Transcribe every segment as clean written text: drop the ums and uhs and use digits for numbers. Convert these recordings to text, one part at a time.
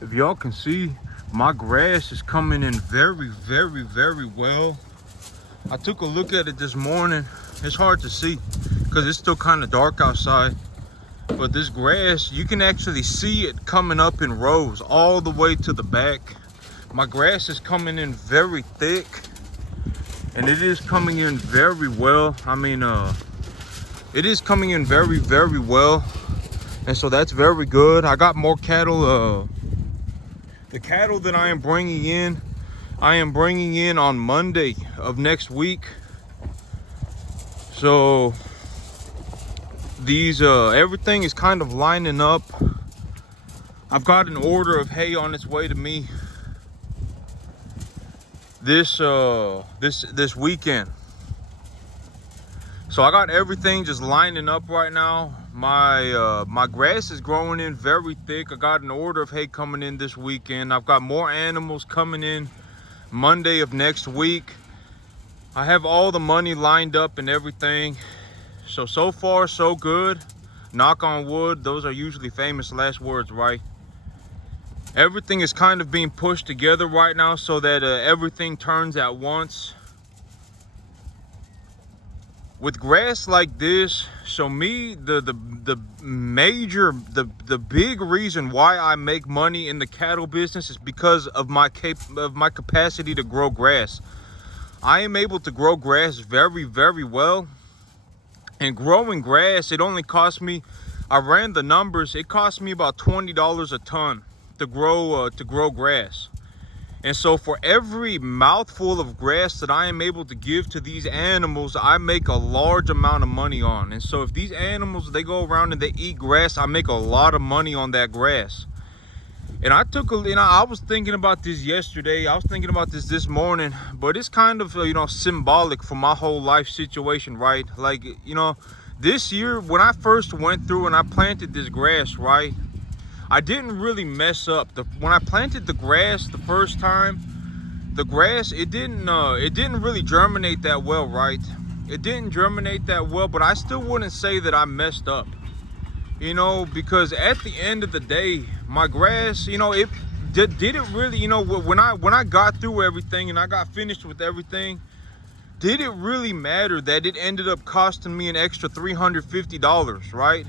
If y'all can see, my grass is coming in very well. I took a look at it this morning. It's hard to see because it's still kind of dark outside. But this grass, you can actually see it coming up in rows all the way to the back. My grass is coming in very thick, and it is coming in very well. I mean, it is coming in very well, and so that's very good. I got more cattle. The cattle that I am bringing in on Monday of next week. So these everything is kind of lining up. I've got an order of hay on its way to me this weekend. So I got everything just lining up right now. My grass is growing in very thick. I got an order of hay coming in this weekend. I've got more animals coming in Monday of next week. I have all the money lined up and everything. So far so good. Knock on wood. Those are usually famous last words, right? Everything is kind of being pushed together right now so that everything turns at once. With grass like this, so me, the big reason why I make money in the cattle business is because of my capacity to grow grass. I am able to grow grass very well. And growing grass, it only cost me, I ran the numbers, it cost me about $20 a ton to grow grass. And so for every mouthful of grass that I am able to give to these animals, I make a large amount of money on. And so if these animals, they go around and they eat grass, I make a lot of money on that grass. And I was thinking about this yesterday. I was thinking about this morning, but it's kind of, symbolic for my whole life situation, right? Like, this year when I first went through and I planted this grass, right? I didn't really mess up. When I planted the grass the first time, the grass, it didn't really germinate that well, right? It didn't germinate that well, but I still wouldn't say that I messed up. Because at the end of the day, my grass, it did it really, when I got through everything and I got finished with everything, did it really matter that it ended up costing me an extra $350, right?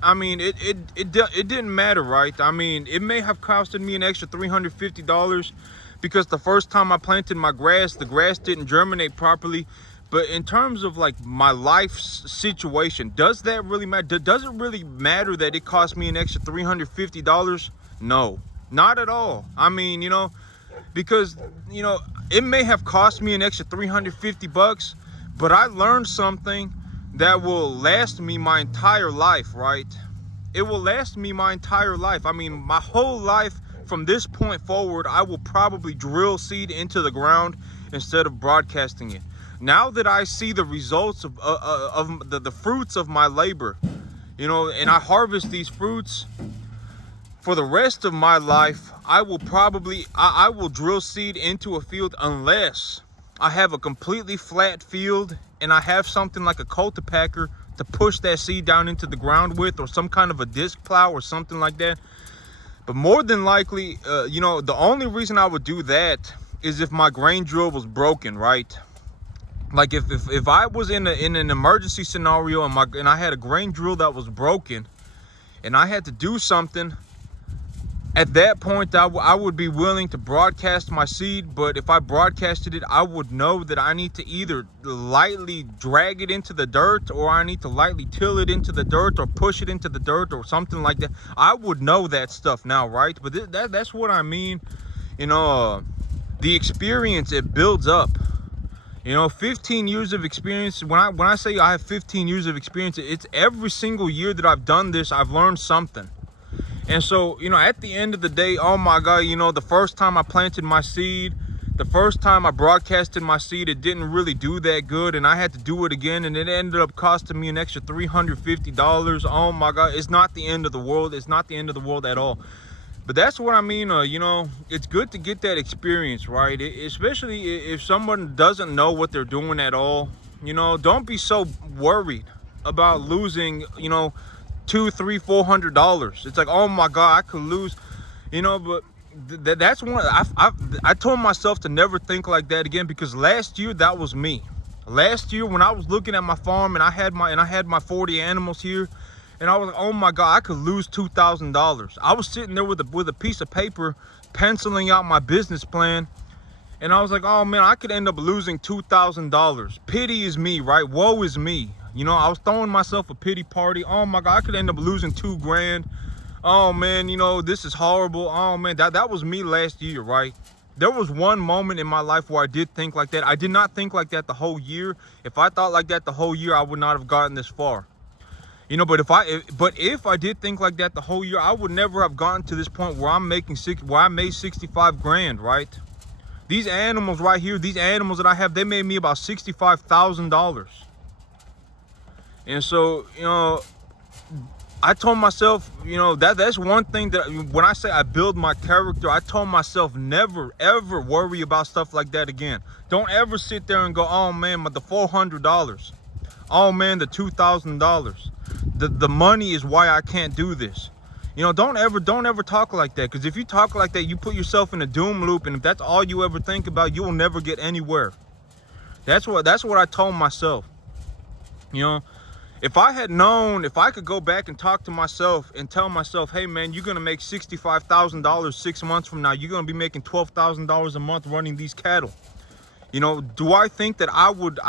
I mean, it didn't matter, right? I mean, it may have costed me an extra $350 because the first time I planted my grass, the grass didn't germinate properly. But in terms of like my life situation, does that really matter? Does it really matter that it cost me an extra $350? No, not at all. I mean, because, it may have cost me an extra $350, but I learned something that will last me my entire life, right? It will last me my entire life. I mean, my whole life from this point forward, I will probably drill seed into the ground instead of broadcasting it. Now that I see the results of the fruits of my labor, and I harvest these fruits for the rest of my life, I will drill seed into a field unless I have a completely flat field and I have something like a cultipacker to push that seed down into the ground with, or some kind of a disc plow or something like that. But more than likely, the only reason I would do that is if my grain drill was broken, right? Like if I was in an emergency scenario and I had a grain drill that was broken and I had to do something, at that point I would be willing to broadcast my seed. But if I broadcasted it, I would know that I need to either lightly drag it into the dirt, or I need to lightly till it into the dirt, or push it into the dirt, or something like that. I would know that stuff now, right? But that's what I mean. The experience, it builds up. 15 years of experience. When I say I have 15 years of experience, it's every single year that I've done this, I've learned something. And so, at the end of the day, oh my God, the first time I planted my seed, the first time I broadcasted my seed, it didn't really do that good. And I had to do it again. And it ended up costing me an extra $350. Oh my God, it's not the end of the world. It's not the end of the world at all. But that's what I mean, it's good to get that experience, right? Especially if someone doesn't know what they're doing at all. Don't be so worried about losing, $200, $300, $400. It's like, oh my God, I could lose. But that's one. I told myself to never think like that again, because last year that was me. Last year when I was looking at my farm and I had my 40 animals here, and I was like, oh my God, I could lose $2,000. I was sitting there with a piece of paper, penciling out my business plan, and I was like, oh man, I could end up losing $2,000. Pity is me, right? Woe is me. I was throwing myself a pity party. Oh my God, I could end up losing $2,000. Oh man, this is horrible. Oh man, that was me last year, right? There was one moment in my life where I did think like that. I did not think like that the whole year. If I thought like that the whole year, I would not have gotten this far. But if I did think like that the whole year, I would never have gotten to this point where I made 65 grand, right? These animals right here, these animals that I have, they made me about $65,000. And so, I told myself, that's one thing that when I say I build my character, I told myself never, ever worry about stuff like that again. Don't ever sit there and go, oh man, the $400. Oh man, the $2,000. The money is why I can't do this. Don't ever talk like that, because if you talk like that, you put yourself in a doom loop, and if that's all you ever think about, you will never get anywhere. That's what I told myself. If I had known, if I could go back and talk to myself and tell myself, hey man, you're gonna make $65,000 6 months from now, you're gonna be making $12,000 a month running these cattle. Do I think that I would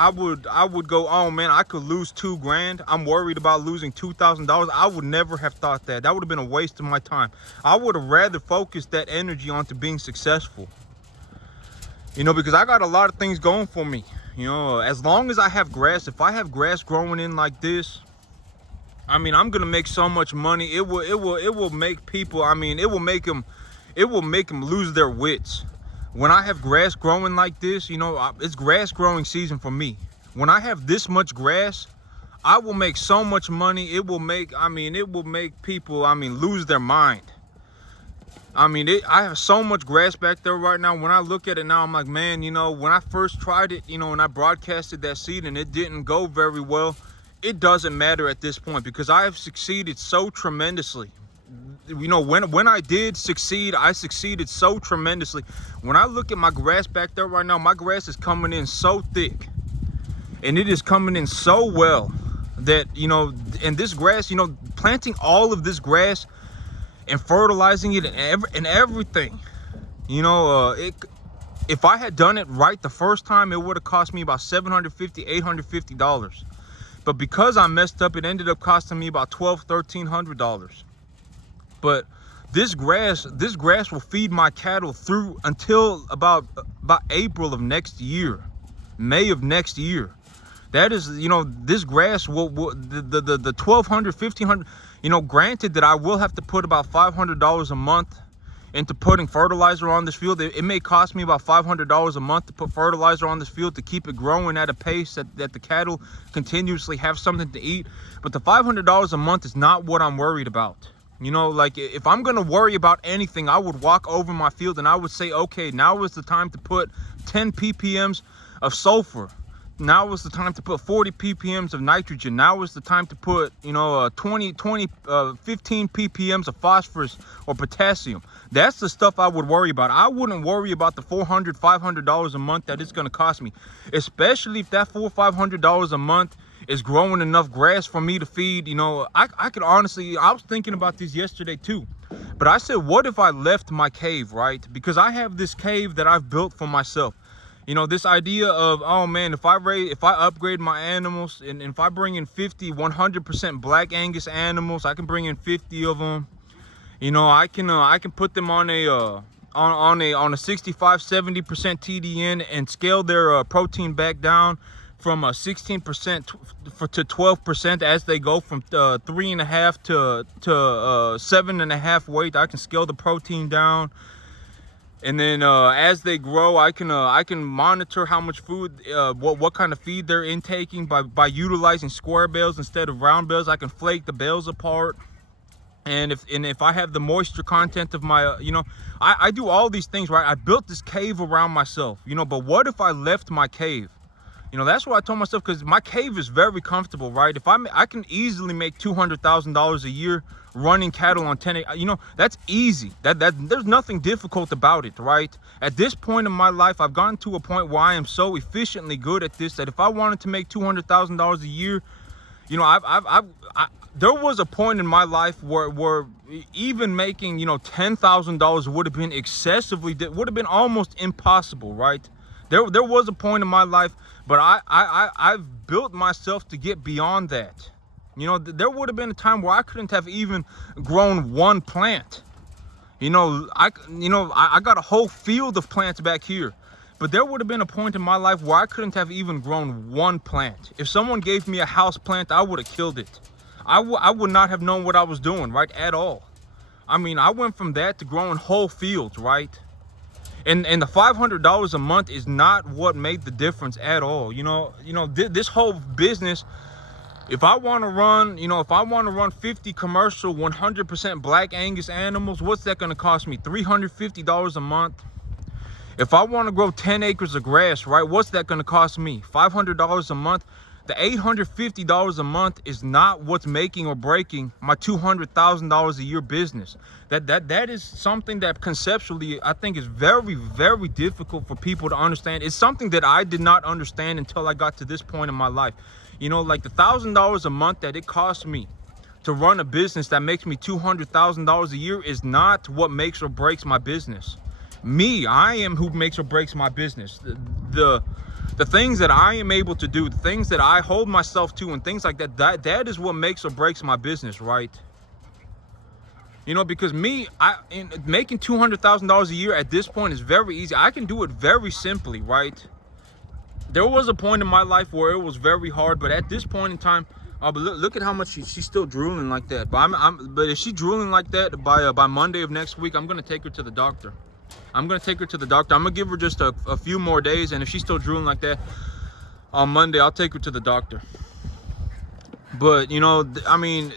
go, oh man, I could lose $2,000? I'm worried about losing $2,000. I would never have thought that. That would have been a waste of my time. I would have rather focused that energy onto being successful. Because I got a lot of things going for me. As long as I have grass, if I have grass growing in like this, I'm gonna make so much money. It will make people, it will make them lose their wits. When I have grass growing like this, it's grass growing season for me. When I have this much grass, I will make so much money. It will make people, lose their mind. I have so much grass back there right now. When I look at it now, I'm like, man, when I first tried it, and I broadcasted that seed and it didn't go very well, it doesn't matter at this point, because I have succeeded so tremendously. When I did succeed, I succeeded so tremendously. When I look at my grass back there right now, my grass is coming in so thick, and it is coming in so well that, and this grass, planting all of this grass and fertilizing it and everything, if I had done it right the first time, it would have cost me about $750-$850. But because I messed up, it ended up costing me about $1,200-$1,300. But this grass will feed my cattle through until about April of next year, May of next year. That is, this grass will the $1,200, $1,500. Granted that I will have to put about $500 a month into putting fertilizer on this field. It may cost me about $500 a month to put fertilizer on this field to keep it growing at a pace that the cattle continuously have something to eat. But the $500 a month is not what I'm worried about. Like if I'm going to worry about anything, I would walk over my field and I would say, okay, now is the time to put 10 ppms of sulfur. Now is the time to put 40 ppms of nitrogen. Now is the time to put, 15 ppms of phosphorus or potassium. That's the stuff I would worry about. I wouldn't worry about the $400, $500 a month that it's going to cost me, especially if that $400 or $500 a month is growing enough grass for me to feed. I could honestly, I was thinking about this yesterday too, but I said, what if I left my cave, right? Because I have this cave that I've built for myself. This idea of, oh man, if I upgrade my animals, and if I bring in 100% Black Angus animals, I can bring in 50 of them. I can put them on a 65-70% TDN and scale their protein back down from 16% to 12% as they go from 3.5 to 7.5 weight. I can scale the protein down. And then as they grow, I can monitor how much food, what kind of feed they're intaking by utilizing square bales instead of round bales. I can flake the bales apart, and if I have the moisture content of my, I do all these things, right? I built this cave around myself, but what if I left my cave? You know, that's what I told myself, because my cave is very comfortable, right? If I can easily make $200,000 a year running cattle on 10 acres. You know, that's easy. That there's nothing difficult about it, right? At this point in my life, I've gotten to a point where I am so efficiently good at this that if I wanted to make $200,000 a year, you know, there was a point in my life where even making, you know, $10,000 would have been would have been almost impossible, right? There was a point in my life, but I've built myself to get beyond that. You know, there would have been a time where I couldn't have even grown one plant. You know, I got a whole field of plants back here. But there would have been a point in my life where I couldn't have even grown one plant. If someone gave me a house plant, I would have killed it. I would not have known what I was doing, right, at all. I mean, I went from that to growing whole fields, right? And the $500 a month is not what made the difference at all. You know, this whole business, if I want to run, you know, if I want to run 50 commercial 100% black Angus animals, what's that going to cost me? $350 a month. If I want to grow 10 acres of grass, right, what's that going to cost me? $500 a month. The $850 a month is not what's making or breaking my $200,000 a year business. That is something that conceptually I think is very, very difficult for people to understand. It's something that I did not understand until I got to this point in my life. You know, like the $1,000 a month that it costs me to run a business that makes me $200,000 a year is not what makes or breaks my business. I am who makes or breaks my business. The things that I am able to do, the things that I hold myself to and things like that, that is what makes or breaks my business, right? You know, because making $200,000 a year at this point is very easy. I can do it very simply, right? There was a point in my life where it was very hard, but at this point in time, but look at how much she's still drooling like that. But if she's drooling like that by Monday of next week, I'm gonna take her to the doctor. I'm gonna take her to the doctor. I'm gonna give her just a few more days, and if she's still drooling like that on Monday, I'll take her to the doctor. But you know, I mean,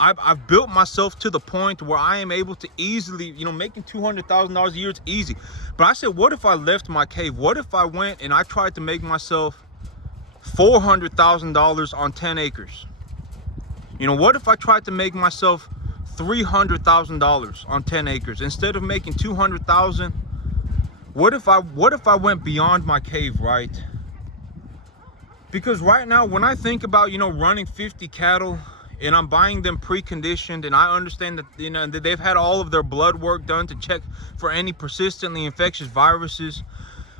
I've built myself to the point where I am able to easily, you know, making $200,000 a year, it's easy. But I said, what if I left my cave? What if I went and I tried to make myself $400,000 on 10 acres? You know, what if I tried to make myself $300,000 on 10 acres instead of making $200,000? What if I went beyond my cave, right? Because right now, when I think about, you know, running 50 cattle and I'm buying them preconditioned, and I understand that, you know, that they've had all of their blood work done to check for any persistently infectious viruses.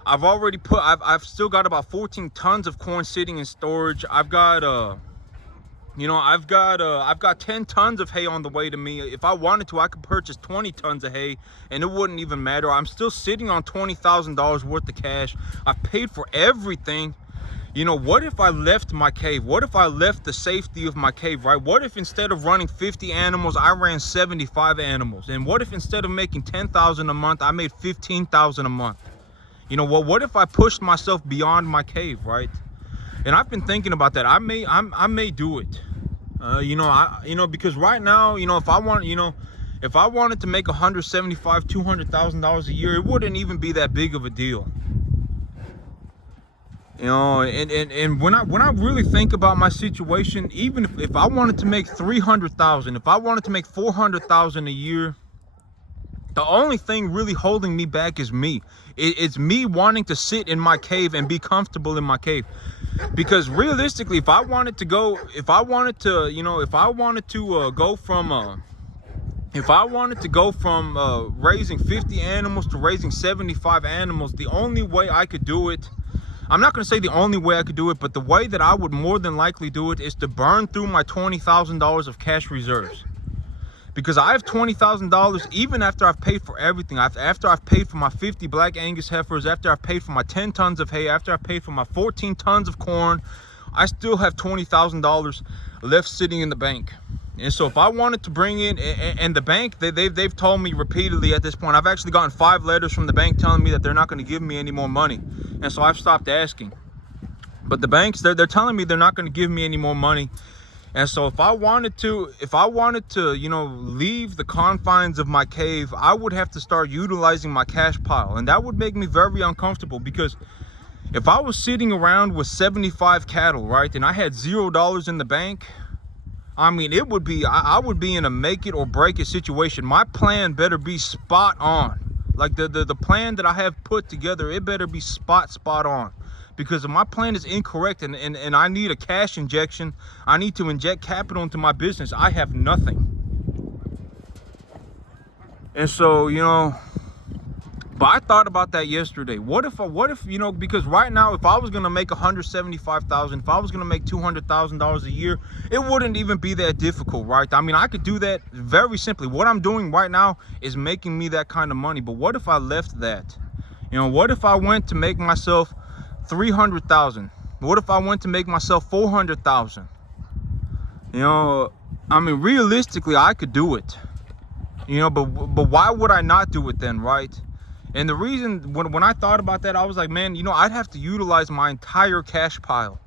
I've still got about 14 tons of corn sitting in storage. I've got 10 tons of hay on the way to me. If I wanted to, I could purchase 20 tons of hay and it wouldn't even matter. I'm still sitting on $20,000 worth of cash. I've paid for everything. You know, what if I left my cave? What if I left the safety of my cave, right? What if instead of running 50 animals, I ran 75 animals? And what if instead of making $10,000 a month, I made $15,000 a month? You know, what if I pushed myself beyond my cave, right? And I've been thinking about that. I may do it. Because right now, you know, if I wanted to make $175,000-$200,000 a year, it wouldn't even be that big of a deal. You know, and when I really think about my situation, even if I wanted to make $300,000, if I wanted to make $400,000 a year, the only thing really holding me back is me. It's me wanting to sit in my cave and be comfortable in my cave. Because realistically, if I wanted to go from raising 50 animals to raising 75 animals, the only way I could do it, I'm not going to say the only way I could do it, but the way that I would more than likely do it is to burn through my $20,000 of cash reserves. Because I have $20,000 even after I've paid for everything. After I've paid for my 50 black Angus heifers, after I've paid for my 10 tons of hay, after I've paid for my 14 tons of corn, I still have $20,000 left sitting in the bank. And so if I wanted to bring in, and the bank, they've told me repeatedly at this point, I've actually gotten 5 letters from the bank telling me that they're not going to give me any more money. And so I've stopped asking. But the banks, they're telling me they're not going to give me any more money. And so if I wanted to, you know, leave the confines of my cave, I would have to start utilizing my cash pile. And that would make me very uncomfortable, because If I was sitting around with 75 cattle, right, and I had $0 in the bank, I mean, it would be, I would be in a make it or break it situation. My plan better be spot on. Like the plan that I have put together, it better be spot on. Because if my plan is incorrect and I need a cash injection, I need to inject capital into my business, I have nothing. And so, you know, but I thought about that yesterday. What if, you know, because right now, if I was going to make $175,000, if I was going to make $200,000 a year, it wouldn't even be that difficult, right? I mean, I could do that very simply. What I'm doing right now is making me that kind of money. But what if I left that? You know, what if I went to make myself $300,000? What if I went to make myself $400,000? You know, I mean, realistically, I could do it. You know, but why would I not do it then, right? And the reason, when I thought about that, I was like, man, you know, I'd have to utilize my entire cash pile.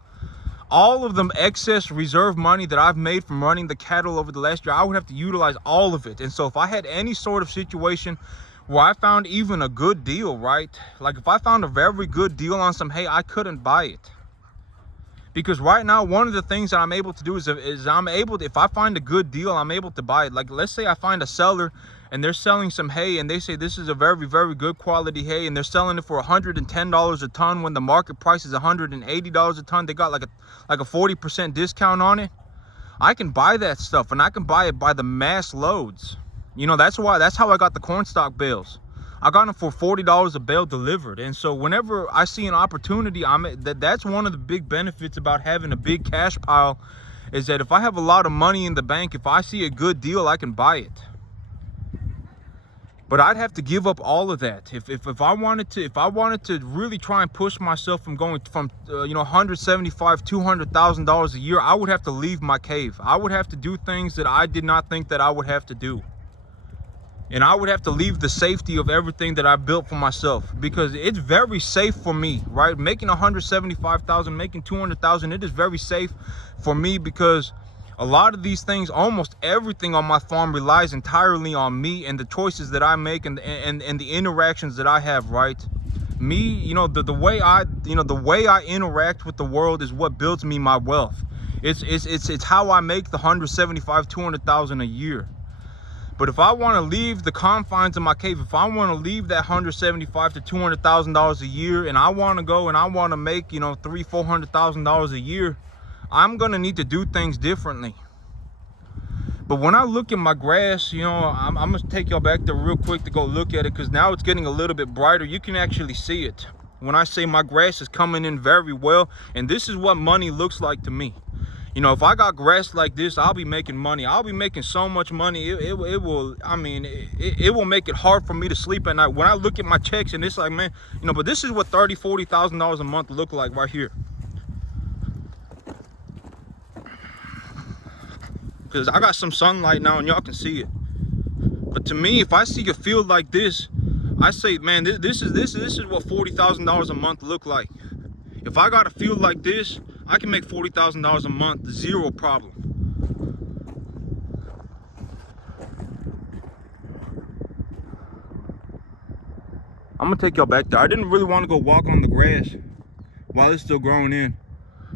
All of the excess reserve money that I've made from running the cattle over the last year, I would have to utilize all of it. And so if I had any sort of situation where I found even a good deal, right? Like if I found a very good deal on some hay, I couldn't buy it. Because right now, one of the things that I'm able to do is I'm able to, if I find a good deal, I'm able to buy it. Like let's say I find a seller and they're selling some hay and they say this is a very, very good quality hay and they're selling it for $110 a ton when the market price is $180 a ton. They got like a 40% discount on it. I can buy that stuff and I can buy it by the mass loads. You know, that's how I got the corn stock bales. I got them for $40 a bale delivered. And so whenever I see an opportunity, that's one of the big benefits about having a big cash pile, is that if I have a lot of money in the bank, if I see a good deal, I can buy it. But I'd have to give up all of that. If I wanted to really try and push myself from going from you know, $175,000, $200,000 a year, I would have to leave my cave. I would have to do things that I did not think that I would have to do. And I would have to leave the safety of everything that I built for myself, because it's very safe for me, right? Making $175,000, making $200,000, it is very safe for me because a lot of these things, almost everything on my farm relies entirely on me and the choices that I make and the interactions that I have, right? Me, you know, the way I interact with the world is what builds me my wealth. It's how I make the $175,000, $200,000 a year. But if I want to leave the confines of my cave, if I want to leave that $175,000 to $200,000 a year, and I want to go and I want to make, you know, $300,000, $400,000 a year, I'm gonna need to do things differently. But when I look at my grass, you know, I'm gonna take y'all back there real quick to go look at it, because now it's getting a little bit brighter. You can actually see it. When I say my grass is coming in very well, and this is what money looks like to me. You know, if I got grass like this, I'll be making money. I'll be making so much money. It will make it hard for me to sleep at night. When I look at my checks and it's like, man, you know, but this is what $30,000, $40,000 a month look like right here. Because I got some sunlight now and y'all can see it. But to me, if I see a field like this, I say, man, this is what $40,000 a month look like. If I got a field like this, I can make $40,000 a month, zero problem. I'm gonna take y'all back there. I didn't really want to go walk on the grass while it's still growing in,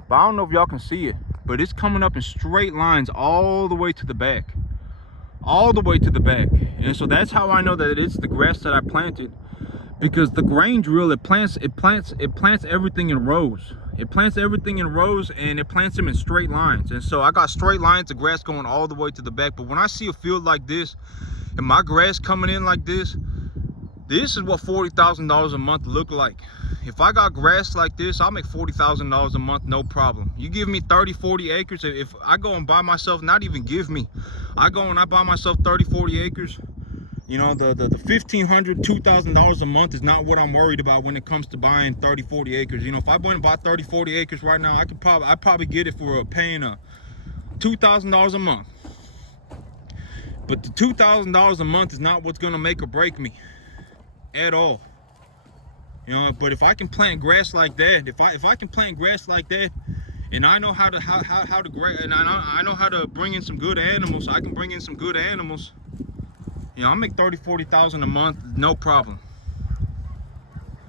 but I don't know if y'all can see it, but it's coming up in straight lines all the way to the back, and so that's how I know that it's the grass that I planted. Because the grain drill, it plants everything in rows. It plants everything in rows and it plants them in straight lines. And so I got straight lines of grass going all the way to the back. But when I see a field like this and my grass coming in like this is what $40,000 a month look like. If I got grass like this, I'll make $40,000 a month, no problem. You give me 30, 40 acres. If I go and buy myself, not even give me, I go and I buy myself 30, 40 acres. You know, the $1,500, $2,000 a month is not what I'm worried about when it comes to buying 30, 40 acres. You know, if I went and bought 30, 40 acres right now, I'd probably get it for paying $2,000 a month. But the $2,000 a month is not what's gonna make or break me at all. You know, but if I can plant grass like that, if I can plant grass like that, and I know how to and I know how to bring in some good animals, so I can bring in some good animals. You know, I make $30,000, $40,000 a month, no problem.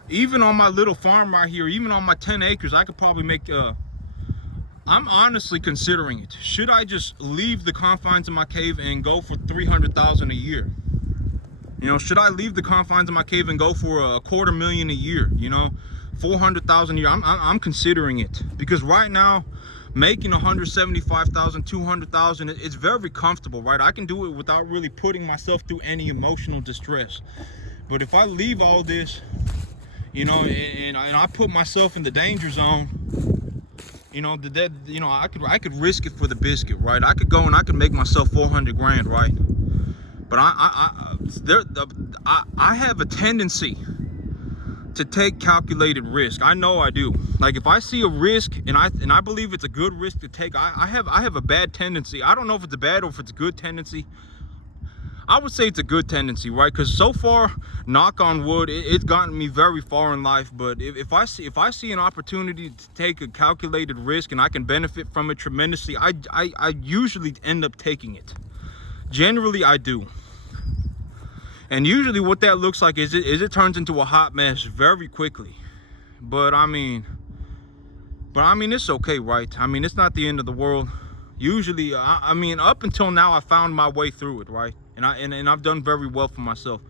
Even on my little farm right here, even on my 10 acres, I could probably make, I'm honestly considering it. Should I just leave the confines of my cave and go for 300,000 a year? You know, should I leave the confines of my cave and go for a $250,000 a year? You know, 400,000 a year. I'm considering it, because right now, making 175,000, 200,000, it's very comfortable, right? I can do it without really putting myself through any emotional distress. But if I leave all this, you know, and I put myself in the danger zone, you know, I could risk it for the biscuit, right? I could go and I could make myself 400 grand, right? But I have a tendency to take calculated risk. I know I do. Like, if I see a risk and I believe it's a good risk to take, I have a bad tendency. I don't know if it's a bad or if it's a good tendency. I would say it's a good tendency, right? Because so far, knock on wood, it's gotten me very far in life. But if I see an opportunity to take a calculated risk and I can benefit from it tremendously, I usually end up taking it. Generally, I do. And usually what that looks like is it turns into a hot mess very quickly. But I mean, it's okay, right? I mean, it's not the end of the world. Usually, I mean, up until now, I found my way through it, right? And I've done very well for myself.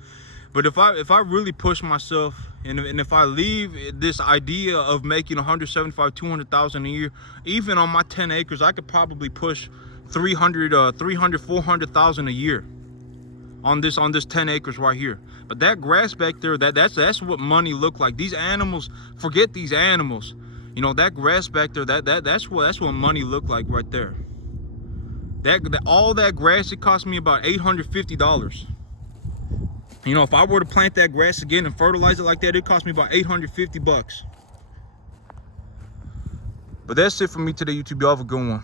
But if I really push myself, and if I leave this idea of making 175, 200,000 a year, even on my 10 acres, I could probably push 400,000 a year on this 10 acres right here. But that grass back there, that's what money look like. These animals, forget these animals. You know, that grass back there, that's what money look like right there. All that grass, it cost me about $850. You know, if I were to plant that grass again and fertilize it like that, it cost me about 850 bucks. But that's it for me today, YouTube. Y'all have a good one.